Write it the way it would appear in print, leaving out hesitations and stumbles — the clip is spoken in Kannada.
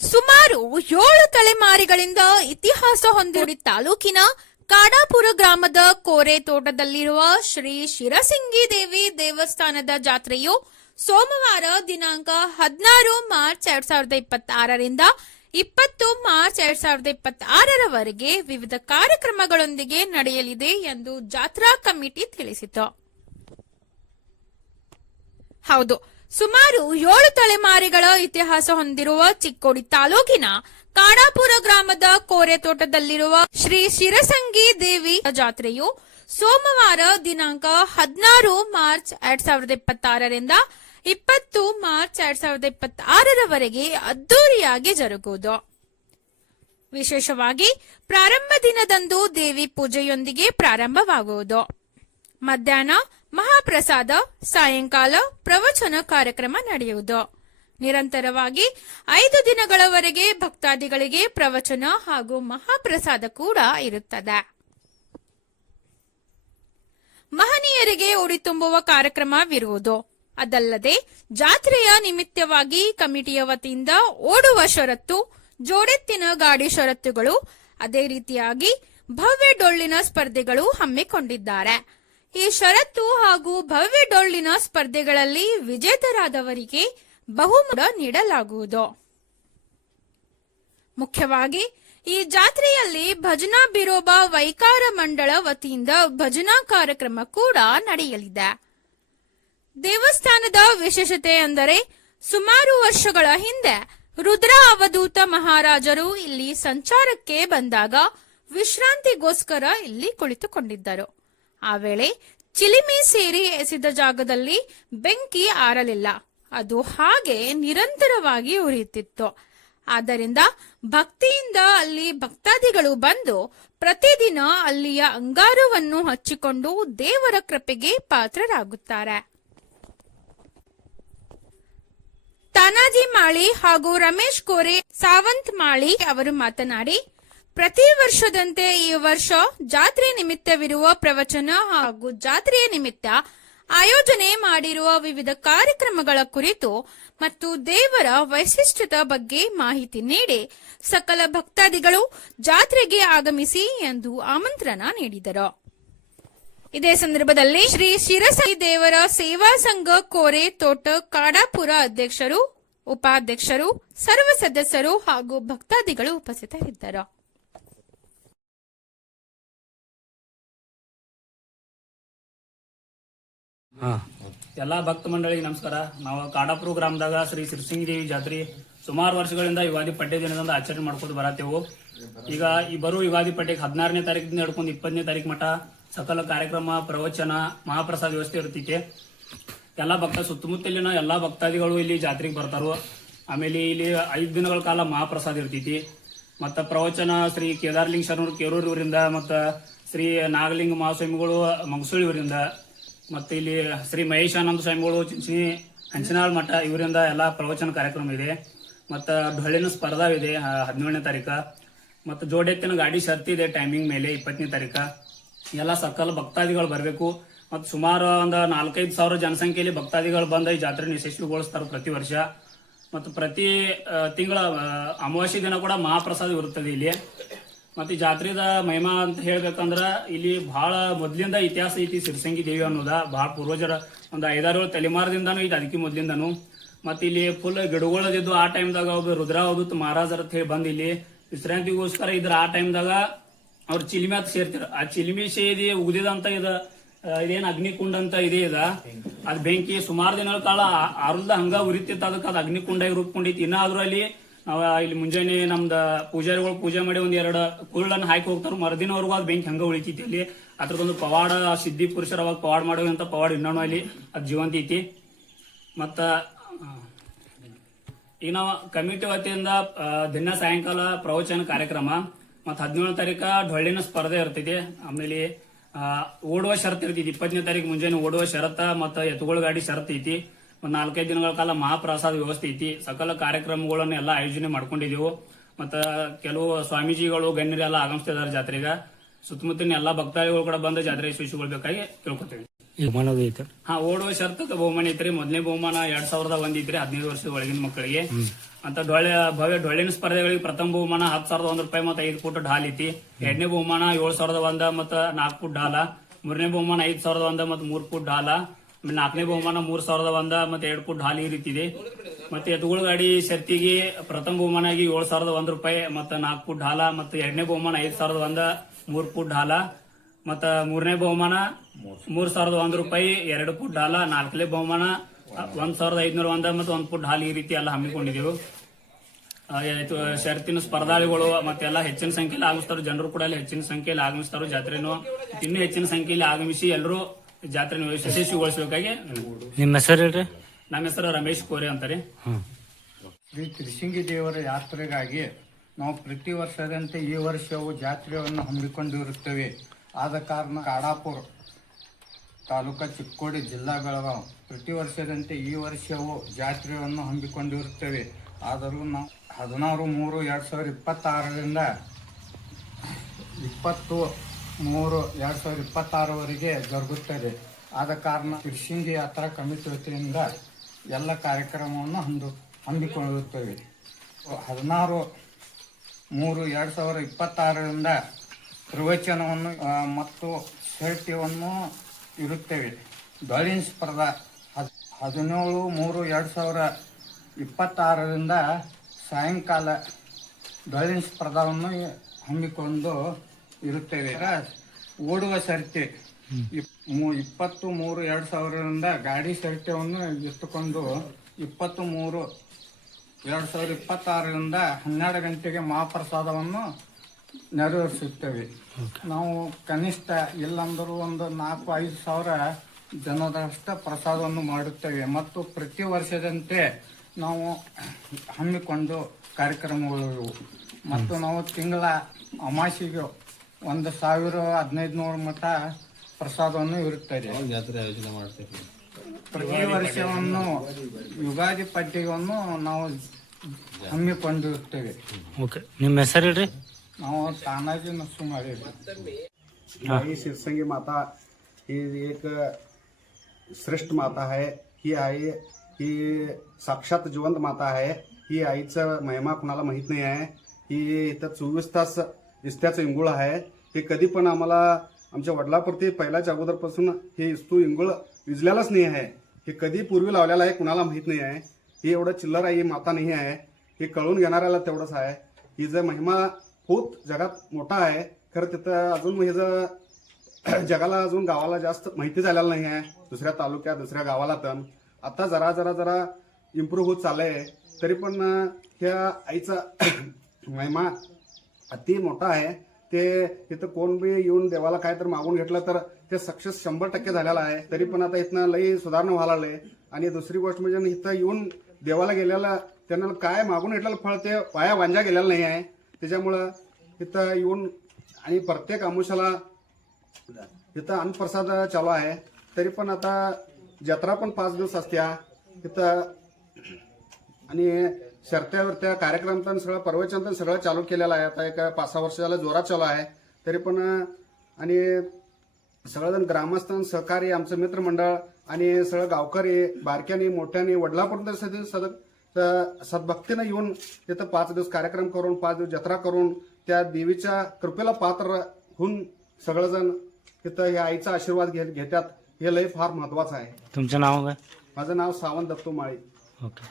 ಸುಮಾರು 7 ತಲೆಮಾರಿಗಳಿಂದ ಇತಿಹಾಸ ಹೊಂದಿರುವ ತಾಲೂಕಿನ ಕಾಡಾಪುರ ಗ್ರಾಮದ ಕೋರೆ ತೋಟದಲ್ಲಿರುವ ಶ್ರೀ ಶಿರಸಿಂಗಿ ದೇವಿ ದೇವಸ್ಥಾನದ ಜಾತ್ರೆಯು ಸೋಮವಾರ ದಿನಾಂಕ 16 ಮಾರ್ಚ್ 2026ರಿಂದ 20 ಮಾರ್ಚ್ 2026ರವರೆಗೆ ವಿವಿಧ ಕಾರ್ಯಕ್ರಮಗಳೊಂದಿಗೆ ನಡೆಯಲಿದೆ ಎಂದು ಜಾತ್ರಾ ಕಮಿಟಿ ತಿಳಿಸಿತು. ಹೌದು, ಸುಮಾರು 7 ತಲೆಮಾರಿಗಳ ಇತಿಹಾಸ ಹೊಂದಿರುವ ಚಿಕ್ಕೋಡಿ ತಾಲೂಕಿನ ಕಾಡಾಪುರ ಗ್ರಾಮದ ಕೋರೆ ತೋಟದಲ್ಲಿರುವ ಶ್ರೀ ಶಿರಸಂಗಿ ದೇವಿ ಜಾತ್ರೆಯು ಸೋಮವಾರ ದಿನಾಂಕ 16 ಮಾರ್ಚ್ 2026ರಿಂದ 20 ಮಾರ್ಚ್ 2026ರವರೆಗೆ ಅದ್ದೂರಿಯಾಗಿ ಜರುಗುವುದು. ವಿಶೇಷವಾಗಿ ಪ್ರಾರಂಭ ದಿನದಂದು ದೇವಿ ಪೂಜೆಯೊಂದಿಗೆ ಪ್ರಾರಂಭವಾಗುವುದು. ಮಧ್ಯಾಹ್ನ ಮಹಾಪ್ರಸಾದ, ಸಾಯಂಕಾಲ ಪ್ರವಚನ ಕಾರ್ಯಕ್ರಮ ನಡೆಯುವುದು. ನಿರಂತರವಾಗಿ 5 ದಿನಗಳವರೆಗೆ ಭಕ್ತಾದಿಗಳಿಗೆ ಪ್ರವಚನ ಹಾಗೂ ಮಹಾಪ್ರಸಾದ ಕೂಡ ಇರುತ್ತದೆ. ಮಹನೀಯರಿಗೆ ಉಡಿ ತುಂಬುವ ಕಾರ್ಯಕ್ರಮವಿರುವುದು. ಅದಲ್ಲದೆ ಜಾತ್ರೆಯ ನಿಮಿತ್ತವಾಗಿ ಕಮಿಟಿಯ ವತಿಯಿಂದ ಓಡುವ ಷರತ್ತು, ಜೋಡೆತ್ತಿನ ಗಾಡಿ ಷರತ್ತುಗಳು, ಅದೇ ರೀತಿಯಾಗಿ ಭವ್ಯ ಡೊಳ್ಳಿನ ಸ್ಪರ್ಧೆಗಳು ಹಮ್ಮಿಕೊಂಡಿದ್ದಾರೆ. ಈ ಷರತ್ತು ಹಾಗೂ ಭವ್ಯ ಡೊಳ್ಳಿನ ಸ್ಪರ್ಧೆಗಳಲ್ಲಿ ವಿಜೇತರಾದವರಿಗೆ ಬಹುಮಾನ ನೀಡಲಾಗುವುದು. ಮುಖ್ಯವಾಗಿ ಈ ಜಾತ್ರೆಯಲ್ಲಿ ಭಜನಾ ಬಿರೋಬ ವೈಕಾರ ಮಂಡಳ ವತಿಯಿಂದ ಭಜನಾ ಕಾರ್ಯಕ್ರಮ ಕೂಡ ನಡೆಯಲಿದೆ. ದೇವಸ್ಥಾನದ ವಿಶೇಷತೆ ಎಂದರೆ ಸುಮಾರು ವರ್ಷಗಳ ಹಿಂದೆ ರುದ್ರ ಅವಧೂತ ಮಹಾರಾಜರು ಇಲ್ಲಿ ಸಂಚಾರಕ್ಕೆ ಬಂದಾಗ ವಿಶ್ರಾಂತಿಗೋಸ್ಕರ ಇಲ್ಲಿ ಕುಳಿತುಕೊಂಡಿದ್ದರು. ಆ ವೇಳೆ ಚಿಲಿಮಿ ಸೇರಿ ಎಸೆದ ಜಾಗದಲ್ಲಿ ಬೆಂಕಿ ಆರಲಿಲ್ಲ, ಅದು ಹಾಗೆ ನಿರಂತರವಾಗಿ ಉರಿಯುತ್ತಿತ್ತು. ಆದ್ದರಿಂದ ಭಕ್ತಿಯಿಂದ ಅಲ್ಲಿ ಭಕ್ತಾದಿಗಳು ಬಂದು ಪ್ರತಿದಿನ ಅಲ್ಲಿಯ ಅಂಗಾರವನ್ನು ಹಚ್ಚಿಕೊಂಡು ದೇವರ ಕೃಪೆಗೆ ಪಾತ್ರರಾಗುತ್ತಾರೆ. ತಾನಾಜಿ ಮಾಳಿ ಹಾಗೂ ರಮೇಶ್ ಕೋರೆ ಸಾವಂತ್ ಮಾಳಿ ಅವರು ಮಾತನಾಡಿ, ಪ್ರತಿ ವರ್ಷದಂತೆ ಈ ವರ್ಷ ಜಾತ್ರೆ ನಿಮಿತ್ತವಿರುವ ಪ್ರವಚನ ಹಾಗೂ ಜಾತ್ರೆಯ ನಿಮಿತ್ತ ಆಯೋಜನೆ ಮಾಡಿರುವ ವಿವಿಧ ಕಾರ್ಯಕ್ರಮಗಳ ಕುರಿತು ಮತ್ತು ದೇವರ ವೈಶಿಷ್ಟ್ಯದ ಬಗ್ಗೆ ಮಾಹಿತಿ ನೀಡಿ ಸಕಲ ಭಕ್ತಾದಿಗಳು ಜಾತ್ರೆಗೆ ಆಗಮಿಸಿ ಎಂದು ಆಮಂತ್ರಣ ನೀಡಿದರು. ಇದೇ ಸಂದರ್ಭದಲ್ಲಿ ಶ್ರೀ ಶಿರಸಂಗಿ ದೇವರ ಸೇವಾ ಸಂಘ ಕೋರೆ ತೋಟ ಕಾಡಾಪುರ ಅಧ್ಯಕ್ಷರು, ಉಪಾಧ್ಯಕ್ಷರು, ಸರ್ವ ಸದಸ್ಯರು ಹಾಗೂ ಭಕ್ತಾದಿಗಳು ಉಪಸ್ಥಿತರಿದ್ದರು. ಎಲ್ಲಾ ಭಕ್ತ ಮಂಡಳಿಗೆ ನಮಸ್ಕಾರ. ನಾವು ಕಾಡಾಪುರ ಗ್ರಾಮದಾಗ ಶ್ರೀ ಶಿರಸಿಂಗಿ ದೇವಿ ಜಾತ್ರೆ ಸುಮಾರು ವರ್ಷಗಳಿಂದ ಯುಗಾದಿ ಪಡ್ಡೆ ದಿನದಿಂದ ಆಚರಣೆ ಮಾಡ್ಕೊಂಡು ಬರತ್ತೇವು. ಈಗ ಈ ಬರುವ ಯುಗಾದಿ ಪಡ್ಡೆಗೆ 16ನೇ ತಾರೀಕಿಂದ ಹಿಡ್ಕೊಂಡು 20ನೇ ತಾರೀಕು ಮಠ ಸಕಲ ಕಾರ್ಯಕ್ರಮ, ಪ್ರವಚನ, ಮಹಾಪ್ರಸಾದ ವ್ಯವಸ್ಥೆ ಇರ್ತೈತಿ. ಎಲ್ಲಾ ಸುತ್ತಮುತ್ತಲಿನ ಎಲ್ಲಾ ಭಕ್ತಾದಿಗಳು ಇಲ್ಲಿ ಜಾತ್ರೆಗೆ ಬರ್ತಾರೋ. ಆಮೇಲೆ ಇಲ್ಲಿ 5 ದಿನಗಳ ಕಾಲ ಮಹಾಪ್ರಸಾದ ಇರ್ತೈತಿ. ಮತ್ತ ಪ್ರವಚನ ಶ್ರೀ ಕೇದಾರಲಿಂಗ ಶರಣರು ಕೇರೂರು ಇವರಿಂದ, ಮತ್ತ ಶ್ರೀ ನಾಗಲಿಂಗ ಮಹಾಸ್ವಾಮಿಗಳು ಮಂಗಸೂಳಿ ಇವರಿಂದ, ಮತ್ತೆ ಇಲ್ಲಿ ಶ್ರೀ ಮಹೇಶಾನಂದ ಸ್ವಾಮಿಗಳು ಹಂಚನಾಳ್ ಮಠ ಇವರಿಂದ ಎಲ್ಲಾ ಪ್ರವಚನ ಕಾರ್ಯಕ್ರಮ ಇದೆ. ಮತ್ತ ಡೊಳ್ಳಿನ ಸ್ಪರ್ಧಾ ಇದೆ 17ನೇ ತಾರೀಕ. ಮತ್ತು ಜೋಡೆತ್ತಿನ ಗಾಡಿ ಶರ್ತಿ ಇದೆ ಟೈಮಿಂಗ್ ಮೇಲೆ 20ನೇ ತಾರೀಕ. ಎಲ್ಲ ಸಕಲ ಭಕ್ತಾದಿಗಳು ಬರಬೇಕು. ಮತ್ತು ಸುಮಾರು ಒಂದು 4-5 ಸಾವಿರ ಜನಸಂಖ್ಯೆಯಲ್ಲಿ ಭಕ್ತಾದಿಗಳು ಬಂದ ಈ ಜಾತ್ರೆ ಯಶಸ್ವಿಗೊಳಿಸ್ತಾರೆ ಪ್ರತಿ ವರ್ಷ. ಮತ್ತು ಪ್ರತಿ ತಿಂಗಳ ಅಮಾವಾಸ್ಯೆ ದಿನ ಕೂಡ ಮಹಾಪ್ರಸಾದ ಇರುತ್ತದೆ ಇಲ್ಲಿ. ಮತ್ತೆ ಈ ಜಾತ್ರೆದ ಮಹಿಮಾ ಅಂತ ಹೇಳ್ಬೇಕಂದ್ರ ಇಲ್ಲಿ ಬಹಳ ಮೊದ್ಲಿಂದ ಇತಿಹಾಸ ಐತಿ. ಶಿರಸಂಗಿ ದೇವಿ ಅನ್ನೋದ ಬಹಳ ಪೂರ್ವಜರ ಒಂದು 5-6 ತಲೆಮಾರದಿಂದಾನು ಇದು, ಅದಕ್ಕೆ ಮೊದ್ಲಿಂದಾನು. ಮತ್ತೆ ಇಲ್ಲಿ ಫುಲ್ ಗಿಡಗಳದಿದ್ದು ಆ ಟೈಮ್ದಾಗ ಒಬ್ಬ ರುದ್ರ ಅವಧೂತ ಮಹಾರಾಜರ ಅಂತ ಹೇಳಿ ಬಂದ್ ಇಲ್ಲಿ ವಿಶ್ರಾಂತಿಗೋಸ್ಕರ ಇದ್ರ. ಆ ಟೈಮ್ದಾಗ ಅವ್ರ ಚಿಲಿಮಿ ಅಂತ ಸೇರ್ತಾರ. ಆ ಚಿಲಿಮಿ ಸೇದಿ ಉಗ್ದಿದಂತ ಇದೇನ್ ಅಗ್ನಿಕುಂಡ ಅಂತ ಇದೆ ಅದ್ ಬೆಂಕಿ ಸುಮಾರು ದಿನಗಳ ಕಾಲ ಆರುಲ್ದ ಹಂಗ ಉರಿತಿತ್ತು. ಅದಕ್ಕೆ ಅದು ಅಗ್ನಿಕುಂಡ ರೂಪಕೊಂಡಿತ್ತು. ಇನ್ನಾದ್ರೂ ಅಲ್ಲಿ ನಾವ್ ಇಲ್ಲಿ ಮುಂಜಾನೆ ನಮ್ದ ಪೂಜಾರಿಗಳು ಪೂಜೆ ಮಾಡಿ 1-2 ಕುಳ್ಳನ್ನು ಹಾಕಿ ಹೋಗ್ತಾರ. ಮರುದಿನವರೆಗೂ ಅದು ಬೆಂಕಿ ಹಂಗ ಉಳಿತೈತಿ. ಅಲ್ಲಿ ಅದ್ರದೊಂದು ಪವಾಡ, ಸಿದ್ಧಿ ಪುರುಷರ ಅವಾಗ ಪವಾಡ ಮಾಡುವಂತ ಪವಾಡ ಇನ್ನೂ ಅಲ್ಲಿ ಅದ್ ಜೀವಂತ ಐತಿ. ಮತ್ತ ಈಗ ನಾವು ಕಮಿಟಿ ವತಿಯಿಂದ ದಿನ ಸಾಯಂಕಾಲ ಪ್ರವಚನ ಕಾರ್ಯಕ್ರಮ, ಮತ್ತ 17ನೇ ತಾರೀಕ ಡೊಳ್ಳಿನ ಸ್ಪರ್ಧೆ ಇರ್ತೈತಿ. ಆಮೇಲೆ ಓಡುವ ಷರತ್ ಇರ್ತೈತಿ. 20ನೇ ತಾರೀಕು ಮುಂಜಾನೆ ಓಡುವ ಷರತ್ತ ಮತ್ತ ಎತ್ತುಗಳ ಗಾಡಿ ಷರತ್ ಐತಿ. ಒಂದ್ 4-5 ದಿನಗಳ ಕಾಲ ಮಹಾಪ್ರಸಾದ ವ್ಯವಸ್ಥೆ ಐತಿ. ಸಕಲ ಕಾರ್ಯಕ್ರಮಗಳನ್ನ ಎಲ್ಲಾ ಆಯೋಜನೆ ಮಾಡ್ಕೊಂಡಿದೆವು. ಮತ್ತ ಕೆಲವು ಸ್ವಾಮೀಜಿಗಳು ಗಣ್ಯರೆಲ್ಲ ಆಗಮಿಸ್ತಿದ್ದಾರೆ ಜಾತ್ರೆಗೆ. ಸುತ್ತಮುತ್ತಲಿನ ಎಲ್ಲಾ ಭಕ್ತಾದಿಗಳು ಕೂಡ ಬಂದ ಜಾತ್ರೆ ಯಶಸ್ವಿಗೊಳ್ಬೇಕಾಗಿ ಕೇಳ್ಕೊತೀವಿ. ಓಡುವ ಷರತ್ತದ ಬಹುಮಾನ ಐತ್ರಿ. ಮೊದಲನೇ ಬಹುಮಾನ 2001 ಐತ್ರಿ, 15 ವರ್ಷದ ಒಳಗಿನ ಮಕ್ಕಳಿಗೆ. ಅಂತ ಭವ್ಯ ಡೊಳ್ಳಿನ ಸ್ಪರ್ಧೆಗಳಿಗೆ ಪ್ರಥಮ ಬಹುಮಾನ 10,001 ರೂಪಾಯಿ ಮತ್ತು 5 ಫುಟ್ ಢಾಲ್ ಐತಿ. ಎರಡನೇ ಬಹುಮಾನ 7,001 ಮತ್ತು 4 ಫುಟ್ ಢಾಲ. ಮೂರನೇ ಬಹುಮಾನ 5,001 ಮತ್ತು 3 ಫುಟ್ ಢಾಲ. ನಾಲ್ಕನೇ ಬಹುಮಾನ 3,001 ಮತ್ತು 2 ಫುಟ್ ಢಾಲ್ ಈ ರೀತಿ ಇದೆ. ಮತ್ತೆ ಎತ್ತುಗಳ ಗಾಡಿ ಶರ್ತಿಗೆ ಪ್ರಥಮ ಬಹುಮಾನ 7,001 ರೂಪಾಯಿ ಮತ್ತು 4 ಫುಟ್ ಢಾಲ. ಮತ್ತು ಎರಡನೇ ಬಹುಮಾನ 5,001 3 ಫುಟ್ ಢಾಲ. ಮತ್ತ ಮೂರನೇ ಬಹುಮಾನ 3,001 ರೂಪಾಯಿ 2 ಫುಟ್ ಢಾಲ. ನಾಲ್ಕನೇ ಬಹುಮಾನ 1,501 ಮತ್ತು 1 ಫುಟ್ ಢಾಲ್ ಈ ರೀತಿ ಎಲ್ಲ ಹಮ್ಮಿಕೊಂಡಿದ್ದೆವು. ಷರತ್ತಿನ ಸ್ಪರ್ಧಾಳುಗಳು ಮತ್ತೆಲ್ಲ ಹೆಚ್ಚಿನ ಸಂಖ್ಯೆಯಲ್ಲಿ ಆಗಮಿಸ್ತಾರೆ. ಜನರು ಕೂಡ ಹೆಚ್ಚಿನ ಸಂಖ್ಯೆಯಲ್ಲಿ ಆಗಮಿಸ್ತಾರೆ. ಜಾತ್ರೆಯನ್ನು ಇನ್ನೂ ಹೆಚ್ಚಿನ ಸಂಖ್ಯೆಯಲ್ಲಿ ಆಗಮಿಸಿ ಎಲ್ಲರೂ ಜಾತ್ರೆಯನ್ನು ಯಶಸ್ವಿಗೊಳಿಸಬೇಕಾಗಿ. ನಿಮ್ಮ ಹೆಸರು ಹೇಳ್ರಿ? ನಮ್ಮ ಹೆಸರು ರಮೇಶ್ ಕೋರೆ ಅಂತಾರೆ. ಶ್ರೀ ತಿರುಸಿಂಗಿ ದೇವರ ಯಾತ್ರೆಗಾಗಿ ನಾವು ಪ್ರತಿ ವರ್ಷದಂತೆ ಈ ವರ್ಷವೂ ಜಾತ್ರೆಯನ್ನು ಹಮ್ಮಿಕೊಂಡಿರುತ್ತೇವೆ. ಆದ ಕಾರಣ ಕಾಡಾಪುರ ತಾಲೂಕಾ ಚಿಕ್ಕೋಡಿ ಜಿಲ್ಲಾ ಬೆಳಗಾವಿ ಪ್ರತಿ ವರ್ಷದಂತೆ ಈ ವರ್ಷವೂ ಜಾತ್ರೆಯನ್ನು ಹಮ್ಮಿಕೊಂಡಿರುತ್ತೇವೆ. ಆದರೂ ನಾವು 16/3/2026ರಿಂದ 20/3/2026ವರೆಗೆ ಜರುಗುತ್ತದೆ. ಆದ ಕಾರಣ ತಿರುಸಿಂಗಿ ಯಾತ್ರಾ ಕಮಿಟಿ ವತಿಯಿಂದ ಎಲ್ಲ ಕಾರ್ಯಕ್ರಮವನ್ನು ಹಮ್ಮಿಕೊಳ್ಳುತ್ತೇವೆ. 16/3/2026ರಿಂದ ಪ್ರವಚನವನ್ನು ಮತ್ತು ಸಾಹಿತ್ಯವನ್ನು ಇರುತ್ತೇವೆ. ಡೊಳ್ಳಿನ ಸ್ಪರ್ಧಾ 17/3/2026ರಿಂದ ಸಾಯಂಕಾಲ ಡೊಳ್ಳಿನ ಸ್ಪರ್ಧಾವನ್ನು ಹಮ್ಮಿಕೊಂಡು ಇರುತ್ತೇವೆ. ಓಡುವ ಸರತಿ 20/3/2026ರಿಂದ ಗಾಡಿ ಸಾಹಿತ್ಯವನ್ನು ಇಟ್ಟುಕೊಂಡು 20/3/2026ರಿಂದ 12 ಗಂಟೆಗೆ ಮಹಾಪ್ರಸಾದವನ್ನು ನೆರವೇರಿಸುತ್ತೇವೆ. ನಾವು ಕನಿಷ್ಠ ಇಲ್ಲಂದರೂ ಒಂದು 4-5 ಸಾವಿರ ಜನರಷ್ಟ ಪ್ರಸಾದವನ್ನು ಮಾಡುತ್ತೇವೆ. ಮತ್ತು ಪ್ರತಿ ವರ್ಷದಂತೆ ನಾವು ಹಮ್ಮಿಕೊಂಡು ಕಾರ್ಯಕ್ರಮಗಳು ಮತ್ತು ನಾವು ತಿಂಗಳ ಅಮಾಸಿಗೆ 1,000-1,500 ಮಟ್ಟ ಪ್ರಸಾದವನ್ನು ಇರುತ್ತದೆ. ಪ್ರತಿ ವರ್ಷವನ್ನು ಯುಗಾದಿ ಪಡ್ಡಿಗೆಯನ್ನು ನಾವು ಹಮ್ಮಿಕೊಂಡಿರುತ್ತೇವೆ. ಓಕೆ, ನಿಮ್ಮ ಹೆಸರು ಹೇಳ್ರಿ? ನಾವು तानाजी नरसुंहाळे. ही शिरसंगी माता ही एक श्रेष्ठ माता आहे. ही आई ही साक्षात जिवंत माता आहे. ही आईचा महिमा कुणाला माहीत नाही आहे. ही इथं 24 तास इस्त्याचं इंगुळ आहे. हे कधी पण आम्हाला आमच्या वडिलापुरती पहिल्याच्या अगोदरपासून हे इस्तू इंगुळ विजलेलाच नाही आहे. हे कधी पूर्वी लावलेलं आहे कुणाला माहीत नाही आहे. ही एवढं चिल्लर ही माता नाही आहे. हे कळून घेणाऱ्याला तेवढंच आहे. ही जर महिमा खूप जगात मोठा आहे. खरं तिथं अजून हे जर जगाला अजून गावाला जास्त माहिती झालेलं नाही आहे. दुसऱ्या तालुक्यात दुसऱ्या गावाला तर आता जरा जरा जरा इम्प्रूव्ह होत चाललंय. तरी पण ह्या आईचा महिमा अति मोठा आहे. ते इथं कोण बी येऊन देवाला काय तर मागून घेतलं तर ते सक्सेस 100% झालेलं आहे. तरी पण आता इथनं लई सुधारणा व्हायला लागले. आणि दुसरी गोष्ट म्हणजे इथं येऊन देवाला गेलेला त्यांना काय मागून घेतलेलं फळ ते वाया वांजा गेलेलं नाही आहे. त्याच्यामुळं इथं येऊन आणि प्रत्येक आमुषाला इथं अन्नप्रसाद चालू आहे. तरी पण आता जत्रा पण 5 दिवस असत्या इथं आणि शर्त्यावरत्या कार्यक्रम तर सगळं प्रवचन तर सगळं चालू केलेलं आहे. आता एक 5-6 वर्ष झालं जोरात चालू आहे. तरी पण आणि सगळेजण ग्रामस्थ सहकारी आमचं मित्रमंडळ आणि सगळं गावकरी बारक्यानी मोठ्यानी वडिलापर्यंत सद्भक्तीनं येऊन तिथं 5 दिवस कार्यक्रम करून 5 दिवस जत्रा करून त्या देवीच्या कृपेला पात्र होऊन सगळेजण तिथं या आईचा आशीर्वाद घेतात. हे लय फार महत्वाचं आहे. तुमचं नाव काय? माझं नाव सावंत दत्तू माळी. ओके.